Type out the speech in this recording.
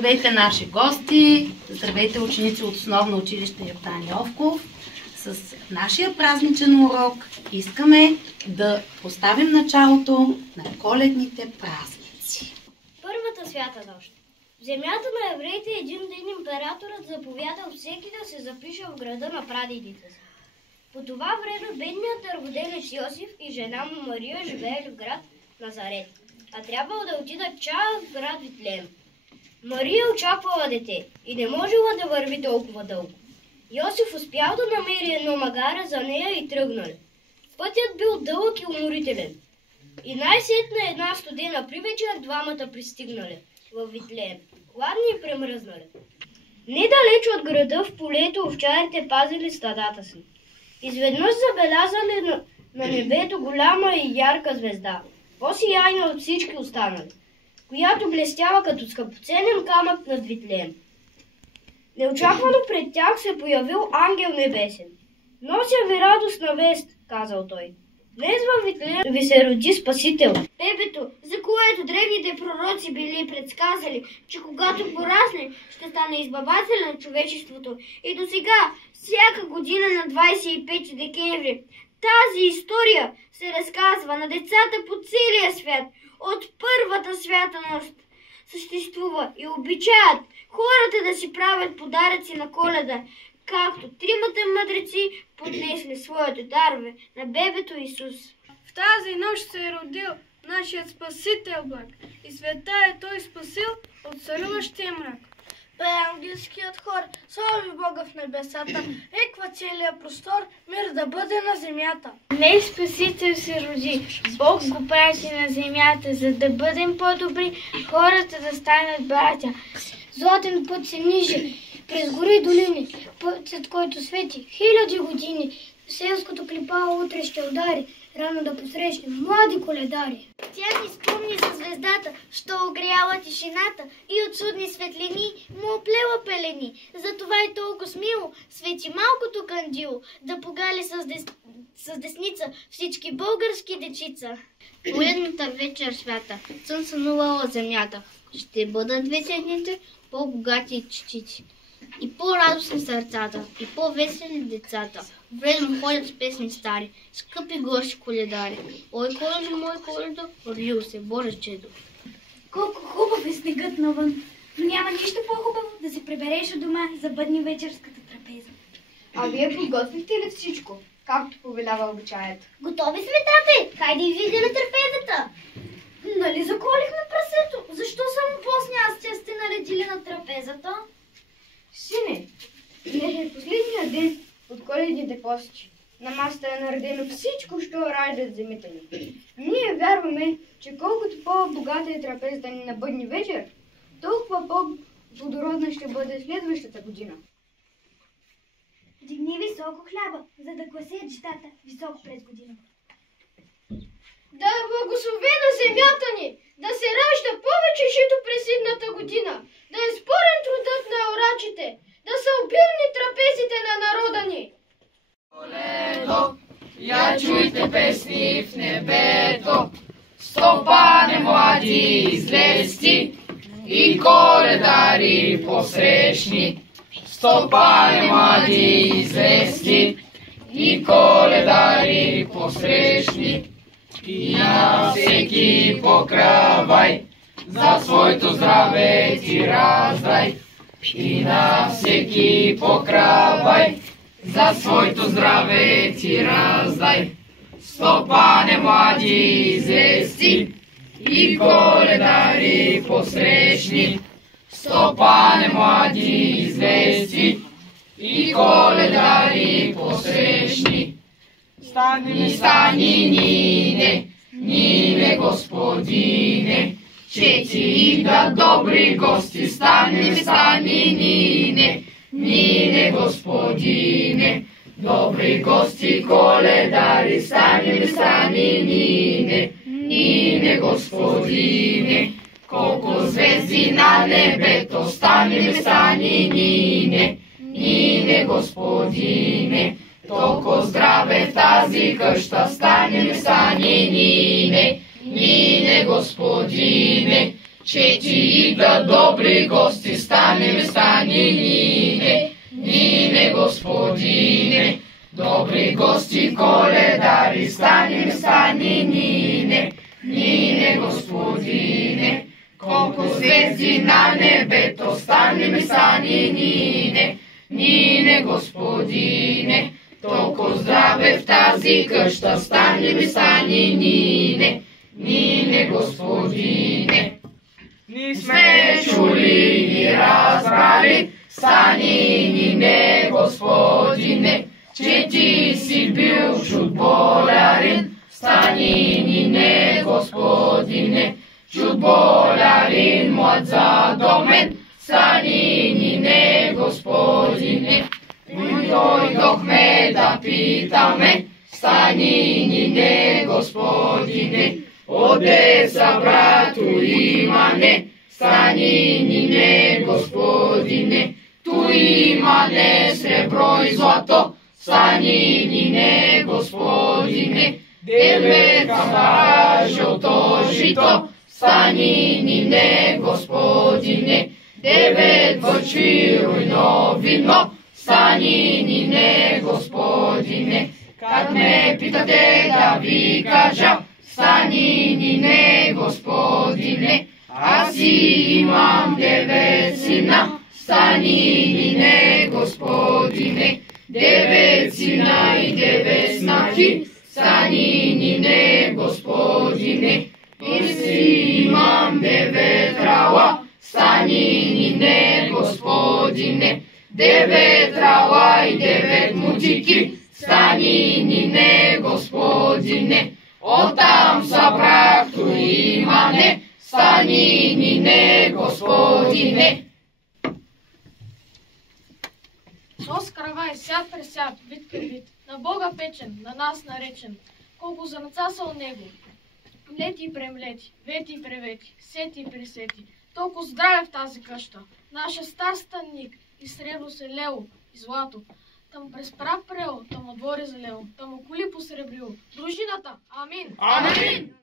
Здравейте, наши гости! Здравейте, ученици от основно училище Йордан Йовков! С нашия празничен урок искаме да поставим началото на коледните празници. Първата свята нощ. В земята на евреите един ден императорът заповядал всеки да се запише в града на прадедите си. По това време бедният рожденец Йосиф и жена му Мария живеели в град Назарет, а трябвало да отидат час в град Витлеем. Мария очаквала дете и не можела да върви толкова дълго. Йосиф успял да намери едно магара за нея и тръгнали. Пътят бил дълъг и уморителен. И най-сетне една студена привечер двамата пристигнали в Витлеем, гладни и премръзнали. Недалеч от града в полето овчарите пазили стадата си. Изведнъж забелязали на небето голяма и ярка звезда, по-сияйна от всички останали, която блестяла като скъпоценен камък над Витлеем. Неочаквано пред тях се появил ангел небесен. Нося ви радостна вест, казал той. Днес във Витлеем ви се роди Спасител. Бебето, за което древните пророци били предсказали, че когато порасне, ще стане избавател на човечеството. И до сега, всяка година на 25 декември, тази история се разказва на децата по целия свят. От първата свята нощ съществува и обичаят хората да си правят подаръци на Коледа, както тримата мъдреци поднесли своите дарове на бебето Исус. В тази нощ се е родил нашият Спасител благ и света е той спасил от царуващия мрак. Английският хор слави Бога в небесата, еква целия простор, мир да бъде на земята. Днес Спасител се роди, Бог го прати на земята, за да бъдем по-добри, хората да станат братя. Златен път се ниже, през гори и долини, пътят, който свети хиляди години. Селското клипало утре ще удари, рано да посрещнем млади коледари. Тя ни спомни за звездата, що огряла тишината и от чудни светлини му оплела пелени. Затова и толкова смило свети малкото кандило, да погали с десница всички български дечица. Коледната вечер свята, сън сънувала земята. Ще бъдат вечерните по-богати и честити. И по-радостни сърцата, и по-весели децата. Вредно ходят с песни стари, скъпи гости коледари. Ой, Коледо, мой Коледо, родил се Боже чедо. Колко хубав е снегът навън, но няма нищо по-хубаво да се прибереш от дома за бъдни вечерската трапеза. А вие подготвихте ли всичко, както повелява обичаят? Готови сме, тате! Хайде и видим трапезата! Нали заколихме прасето? Защо само после аз сте наредили на трапезата? Сине, днес е последния ден от коледните постичи. На масата е наредено всичко, що раждат земята ни. Ние вярваме, че колкото по-богата е трапезата ни на бъдни вечер, толкова по-плодородна ще бъде следващата година. Дигни високо хляба, за да гласят житата високо през годината. Да е благословена земята ни, да се ражда повече жито през идната година, да е спорен трудът на орачите, да са обилни трапезите на народа ни. Коледо, я чуйте песни в небето, стопане млади излезти и коледари посрещни. Стопане млади излезти и коледари посрещни. И на всеки покравай, за своето здраве ти раздай. И на всеки покравай, за своето здраве ти раздай. Стопане млади излезти и коледари посрещни. Стопане млади излезти и коледари посрещни. Стани, стани, Нине, Господине, че ти идват добри гости. Стани, стани, Нине, Господине, добри гости коледари. Стани, стани, Нине, Господине, колко звезди на небето. Стани, стани, Нине, Господине, толкова здраве в тази къща. Стани, Нине, Господине, че ти идат добри гости, стани нине, Господине. Добри гости, коледари, стани нине, Господине. Колко звезди на небето, стани нине, Господине. Толкова здраве в тази къща, стани нине, Господине. Ни сме чули и разбрали, стани нине, Господине, че ти си бил чуд болярин, стани нине, Господине, чуд болярин, млад задомен, стани нине, Господине. Дойдохме да питаме, стани нине, Господине, оде са брато имане, стани нине, Господине, ту имане сребро и злато, стани нине, Господине, 9 камбара жълто жито, стани нине, Господине, 9 върчи руйно вино, стани нине, Господине. Как ме питате да ви кажа, стани нине, Господине. Аз си имам 9 сина, стани нине, Господине. 9 сина и 9 снахи, стани нине, Господине. И си имам 9 рала, стани нине, Господине. 9 рала и 9 мутики, стани нине, Господине. Оттам събрах ту имане, стани нине, Господине. Нос кравай, сяд пресяд, бит към бит, на Бога печен, на нас наречен, колко зърнца са от него. Млети и премлети, вети и превети, сети и пресети, толкова здраве в тази къща. Наша стар станник, и сребро се лело, и злато. Там през прав прело, там отвори залело, там околи посребрило. Дружината, амин! Амин!